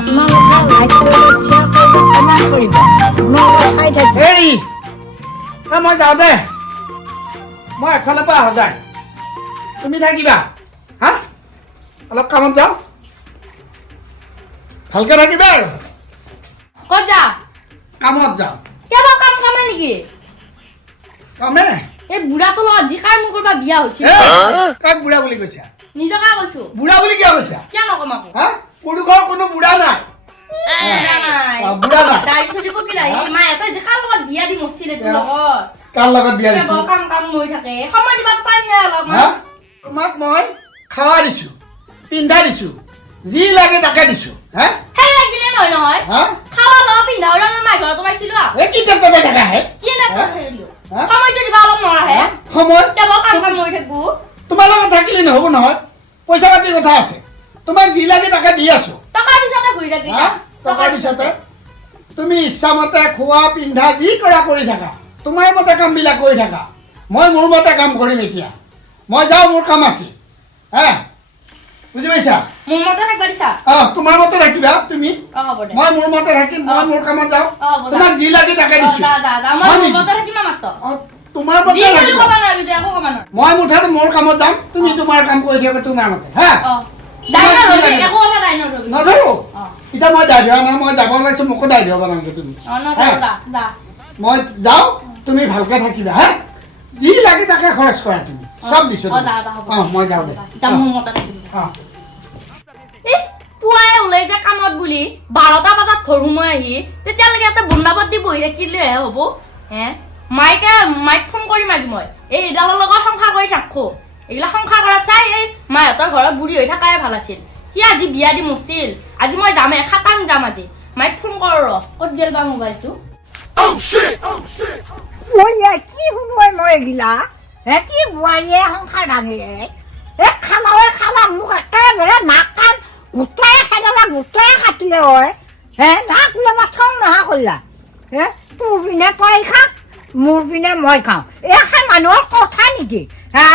আপোনালোকে লাইক কৰিব শ্বেয়াৰ কৰিব কমেণ্ট কৰিব আপোনালোকে চাই থাকিব হেৰি মই যাওঁ দে মই এফালৰ পৰা আহা যায় তুমি থাকিবা হা অলপ কামত যাওঁ ভালকে থাকিবা আৰু ক'ত যা কামত যাওঁ কেৱল কাম কামে নেকি কামে এই বুঢ়াটোৰ লগত যি কাৰ মোৰ কৰবা বিয়া হৈছিল কাক বুঢ়া বুলি কৈছা নিজকে কৈছো বুঢ়া বুলি কিয় কৈছা কিয় নকম আকৌ হা পুৰুষৰ কোনো বুঢ়া নাই বুঢ়া নাই দাড়ি চলি পকিলা মায়ে তই যি কাৰ লগত বিয়া দি মৰছিল তোৰ লগত কাৰ লগত বিয়া দিছো কেৱল কাম কাম হৈ থাকে সময় দিবা পাৰি নাই অলপ হা তোমাক মই খাৱা দিছো পিন্ধা দিছো যি লাগে তাকে দিছো হা সেই লাগিলে নহয় নহয় হা খাৱা লোৱা পিন্ধা উৰা মাই ঘৰত পাইছিলো এই কি চেষ্টা কৰি থাকা হে কি লাগে সময়টো দিবা অলপ নৰাহে সময় কেৱল কাম কাম হৈ থাকবো তোমাৰ লগত থাকিলে নহ'ব নহয় পইচা পাতিৰ কথা আছে তোমাক যি লাগে তাকে দি আছো টকাৰ পিছতে ঘূৰি থাকি হা টকাৰ পিছতে তুমি ইচ্ছামতে খোৱা পিন্ধা যি কৰা কৰি থাকা তোমাৰ মতে কামবিলাক কৰি থাকা মই মোৰ মতে কাম কৰিম এতিয়া মই যাওঁ মোৰ কাম আছে হা বুজি পাইছা মোৰ মতে থাকিবা দিছা তোমাৰ মতে থাকিবা তুমি হ'ব দে মই মোৰ মতে থাকিম মই মোৰ কামত যাওঁ হ'ব দে তোমাক যি লাগে তাকে দিছো যা যা যা মই মোৰ মতে থাকিম মাত্ৰ তোমাৰ মতে যি কৰি থাকিবা ক'বা নোৱাৰি একো ক'বা নোৱাৰি মই মুঠাতে মোৰ কামত যাম তুমি তোমাৰ কাম কৰি থাকিবা তোমাৰ মতে হা দাইনা ৰবি একো কথা দাইনা ৰবি নধৰো এতিয়া মই দাই দিয়া নাই মই যাব ওলাইছো মোকো দাই দিব নালাগে তুমি যা যা মই যাওঁ তুমি ভালকে থাকিবা হা যি লাগে তাকে খৰচ কৰা তুমি সব দিছো মই যাওঁ দে মোৰ মতে থাকিম অ পুৱাই ওলাই যায় কামত বুলি 12টা বজাত ঘৰ সোমাই আহি তেতিয়ালৈকে এটা বন্দাবত দি বহি থাকিলেহে হ'ব হে মাইক ফোন কৰিম আজি মই এই ইডালৰ লগত সংসাৰ কৰি থাকো এইগিলা সংসাৰ কৰাত চাই এই মাহঁতৰ ঘৰত বুঢ়ী হৈ থাকাই ভাল আছিল কি আজি বিয়া দি মৰছিল আজি মই যামে খাটাং যাম আজি মাইক ফোন কৰ ৰ ক'ত গেল বা মোবাইলটো কি শুনোৱাই মই এগিলা কি বোৱাৰীয়ে সংসাৰ ভাঙে খালা মোক একেবাৰে নাক কাণ গোটাই খাইলা গোটাই কাটিলে হয় নাক লবা থং নহা কৰিলা তোৰ পিনে তই খা মোৰ পিনে মই খাওঁ এখান মানুহৰ কথা নেকি হা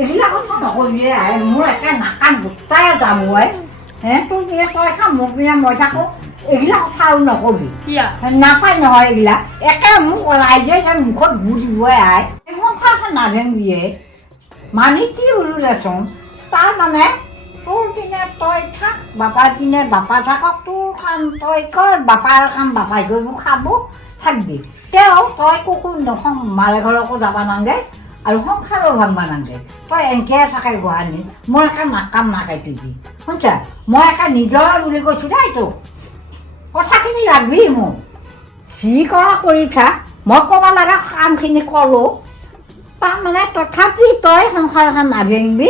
এইগিলা কথা নকৰিবি মোৰ একে নাকান গোটাই যাম হয় তোৰ পিনে তই খা মোৰ পিনে মই থাকো এইগিলা কথা আৰু নকৰিবি নাপায় নহয় এইগিলা একে মোক ৰাইজে মুখত ঘূৰিবই সংসাৰখন নাভেংবিয়ে মানি কি বোলো দেচোন তাৰ মানে তোৰ পিনে তই থাক বাপাৰ পিনে বাপা থাকক তোৰ কাম তই কৰ বাপাৰ কাম বাপাই কৰিব খাব থাকবি তেওঁ তই কুকুৰ নখং মাৰে ঘৰকো যাবা নাংগে আৰু সংসাৰো ভাঙবা নাংগে তই এনেকৈ থাকে গুৱাহাটীত মোৰ একে নাকাম নাকাটিবি শুনছা মই একে নিজৰ বুলি কৈছোঁ দেই তোক কথাখিনি লাগবি মোক যি কৰা কৰি থাক মই ক'ব লগা কামখিনি কৰোঁ তাৰমানে তথাপি তই সংসাৰখন নাভেংবি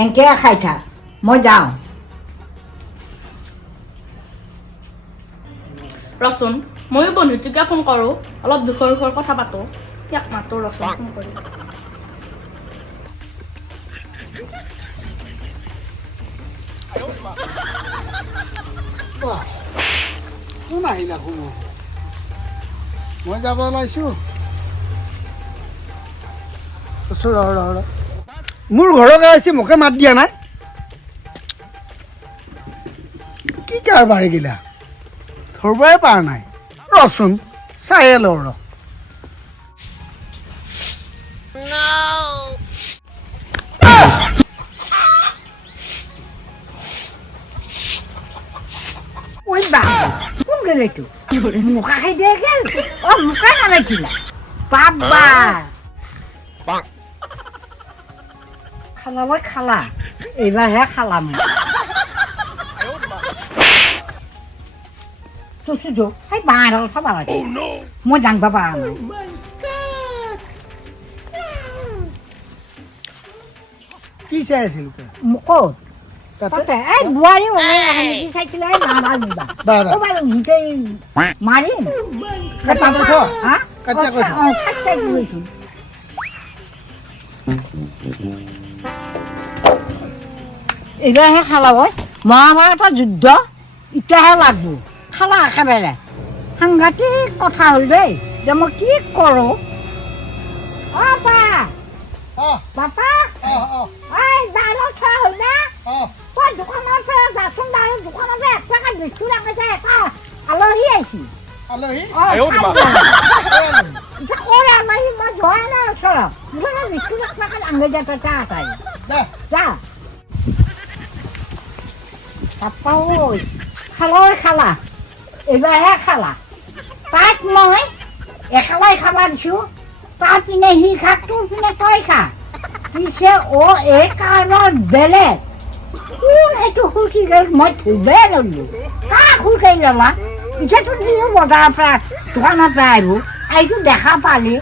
এনেকৈ খাই থাক মই যাওঁ ৰচোন ময়ো বন্ধুটোকে ফোন কৰোঁ অলপ দুখৰ কথা পাতোঁ ইয়াক মাতো ৰচোন ফোন কৰি কোন আহিলা কোনো মই যাব ওলাইছো মোৰ ঘৰক আহিছে মোকে মাত দিয়া নাই কি কাৰবাৰ এইগিলা ধৰবই পৰা নাই ৰচোন চায়ে লওঁ ৰ ওই বাবা কোন গেলে তো মুখা খাই দিয়ে গেল মুখা নামাইছিলা বাবা খালা মই খালা এইবাৰহে খালাম তোৰ সেই বাঁহডাল চাব লাগে মই জানিব পৰা নাই কি চাই আছিল মোক এই বোৱাৰী চাইছিলে নামাল নিবা গোটেই মাৰিম এইবাৰহে খালা হয় মহাভাৰতৰ যুদ্ধ এতিয়াহে লাগব খালা একেবাৰে সাংঘাতিক কথা হ'ল দেই যে মই কি কৰোঁ বাপা এই দাঁড়ো থোৱা হ'ল না অঁ তই দোকানৰ পৰা যাচোন দাঁড়ো দোকানৰ পৰা এক পেকেট বিস্কুট আনিছে এটা আলহী আহিছে আলহী এতিয়া ক'ৰে আলহী মই যোৱাই নাই ওচৰত দোকানৰ বিস্কুট এক পেকেট আনি যা তই যা তাই দে যা পাপা ঐ খালৈ খালা এইবাৰহে খালা তাক মই একেবাৰে খাবা দিছোঁ তাৰ পিনে সি খা তোৰ পিনে তই খা পিছে এই কাৰণত বেলেগ কোন সেইটো সুখী গ'ল মই ধৰিবই নোৱাৰিলোঁ কাক সুখাই ল'লা এতিয়াতো সিও বজাৰৰ পৰা দোকানৰ পৰা আহিব এইটো দেখা পালি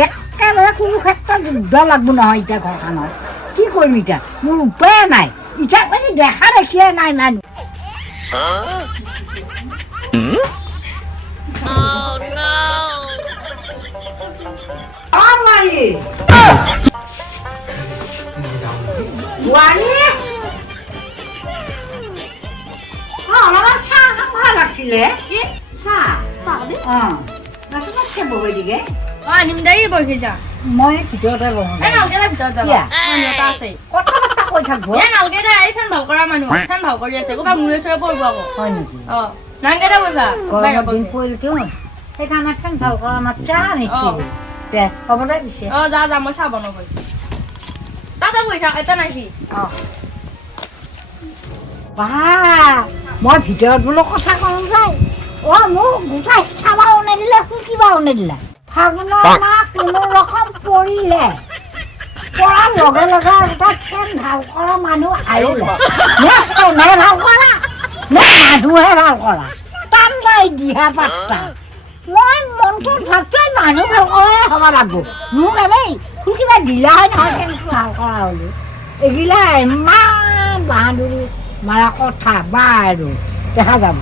একেবাৰে কোনো ক্ষেত্ৰত যুদ্ধ লাগব নহয় এতিয়া ঘৰখনত কি কৰিম এতিয়া মোৰ উপায় নাই এতিয়া মানে দেখা দেখিয়ে নাই মানুহ অলপমান চাহ খাব লাগিছিলে কি চাহ চাবি নাচনাতকৈ বহি দিকে আনিম দেই বহি যা মই ভিতৰতে বহো এই নালগে দে ভিতৰত যাব কিয়া? মানুহ এটা আছে কথা বাৰ্তা কৈ থাকব এই নালগে দে এই ফেন ভাল কৰা মানুহ ফেন ভাল কৰি আছে ক'ৰবাত মূৰে চূৰে পৰিব আকৌ হয় নেকি অ নালগে দে কৈছা গৰমৰ দিন পৰিলতো সেইকাৰণে ফেন ভাল কৰা আমাৰ চাহ আনিছিল দে হ'ব দে পিছে অ যা যা মই চাহ বনাব তাতে বহি থাক এটা নাহি অঁ বা মই ভিতৰত বোলো কথা কওঁ যায় মোক গোটাই খাবাও নিদিলে শুকিবাও নিদিলে ফাগুনৰ মাহ কোনো ৰকম পৰিলে পৰাৰ লগে লগে এটা ফেন ভাল কৰা মানুহ আহিলে নে ফেনে ভাল কৰা নে মানুহে ভাল কৰা তাৰ নাই দিহা পাত্তা মই মনটো ভাবছোৱাই মানুহ ভাল কৰাই হ'ব লাগব মোক এনেই শুকিবা দিলা হয় নহয় ফেনটো ভাল কৰা হ'লো এগিলা ইমান বাহাদুৰি মাৰা কথা বা আৰু দেখা যাব